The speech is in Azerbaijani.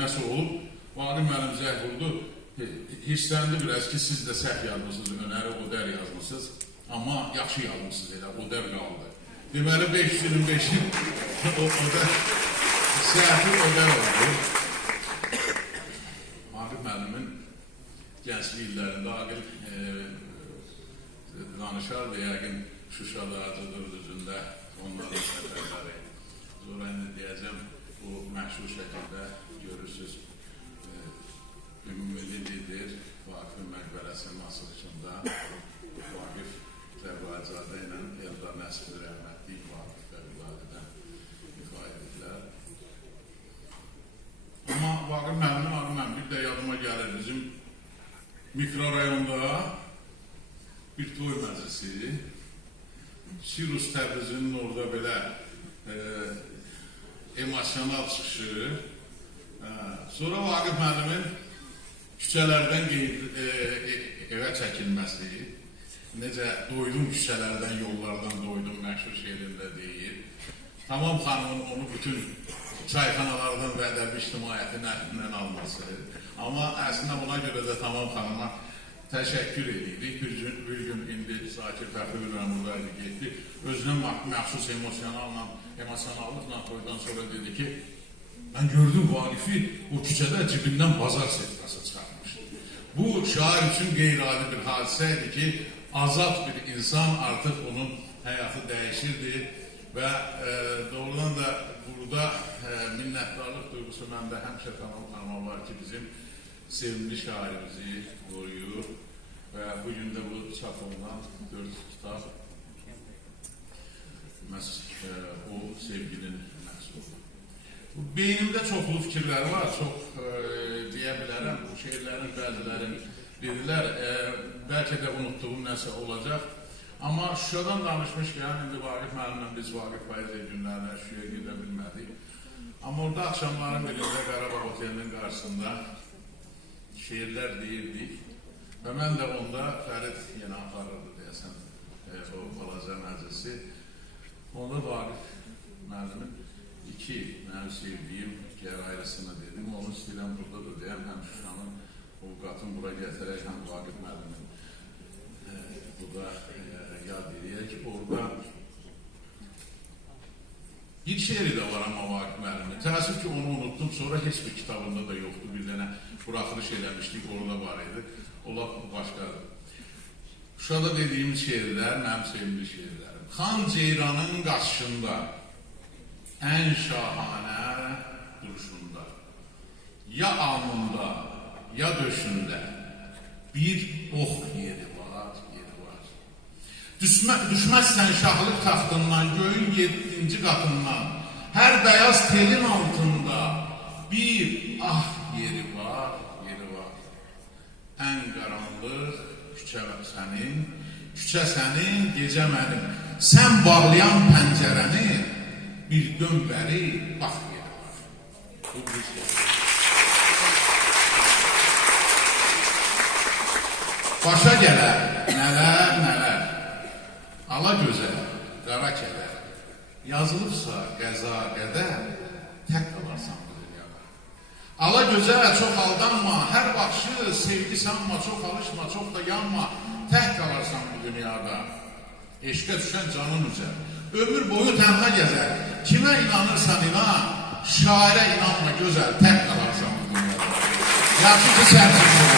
nəsə olub, Vaqif müəllim zəng vurdu, hissləndi biraz ki, siz də səhv yazmışsınız, önəri Odər yazmışsınız, amma yaxşı yazmışsınız elə, Odər qaldı. Deməli, 525-in səhvi Odər oldu. Vaqif müəllimin gənclik illərində Aqil danışardı, yəqin Şuşada, Acıdır düzündə onların səfərləri. Sonra indi deyəcəm, bu məşhur şəkildə görürsünüz, ümumi lider Vaqifin məqbərəsinin açılışında Vaqif Zərbaycadə ilə Eldar Nəsib rəhmətli Vaqif Zərbaycadən ifa edildilər. Amma Vaqif müəllim bir də yadıma gəlir, bizim mikrorayonda bir toy məclisi, Sirus Təbrizinin orada belə emosional çıxışı. Sonra Vaqif müəllimin küçələrdən evə çəkilməsi, necə doydum küçələrdən, yollardan doydum məşhur şeirində deyir. Tamam xanımın onu bütün çayxanalardan və ədəbi ictimaiyyətindən alması. Amma əslində buna görə də Tamam xanıma təşəkkür edirik. Bir gün indi Zakir Fəxri bilməm buradaydı, getdi. Özünün məxsus emosionallıqla toydan sonra dedi ki, mən gördüm Vaqifi o küçədə cibindən bazar setkası çıxarmış. Bu şair üçün qeyri-adi bir hadisə idi ki, azad bir insan artıq onun həyatı dəyişirdi və doğrudan da burada minnətdarlıq duyğusu məndə həmişə Tamam xanıma var ki, bizim sevimli şairimizi qoruyur və bugün də bu çap olunan 4 kitab o sevginin məhsulu. Beynimdə çoxlu fikirlər var, çox deyə bilərəm, bu şeirlərin bəzilərin dedilər, bəlkə də unutduğum nəsə olacaq. Amma Şuşadan danışmışkən, indi Vaqif müəllimlə biz Vaqif Poeziya günlərinə Şuşaya gedə bilmədik. Amma orada axşamların birində Qarabağ Otelinin qarşısında şeirlər deyirdik və mən də onda Fərid yenə aparırdı deyəsən o balaca məclisi. Onda Vaqif müəllimin iki mənim sevdiyim gerayrısını dedim. Onu istəyirəm burada da deyəm, həm Şuşanın ovqatını bura gətirək, həm Vaqif müəllimin burada yad edək. Orada bir şeiri də var amma Vaqif müəllimin. Təəssüf ki, onu unuttum, sonra heç bir kitabında da yoxdur. Bir dənə buraxılış eləmişdik, orada var idi. O laf başqadır. Şuşada dediyim şeirlər, mənim sevimli şeirlərim. Xan Ceyranın qarşısında, ən şahanə duruşunda, ya alnında, ya döşündə bir ox yeri var, Düşməzsən şahlıq taxtından, göyün 7-ci qatından, hər bəyaz telin altında bir ah yeri var. Ən qaranlıq küçə sənin, gecə mənim. Sən bağlayan pəncərəni bir dön bəri, bax yeri var. Bu bir şey. Başa gələr, nələr. Ala gözəl, qara kədər, yazılıbsa qəza qədər, tək qalarsan bu dünyada. Ala gözəl, çox aldanma, hər baxışı sevgi sanma, çox alışma, çox da yanma, tək qalarsan bu dünyada. Eşqə düşən canın üzər, ömür boyu tənha gəzər, kimə inanırsan inan, şairə inanma gözəl, tək qalarsan bu dünyada. Yaxşı ki, sərsiz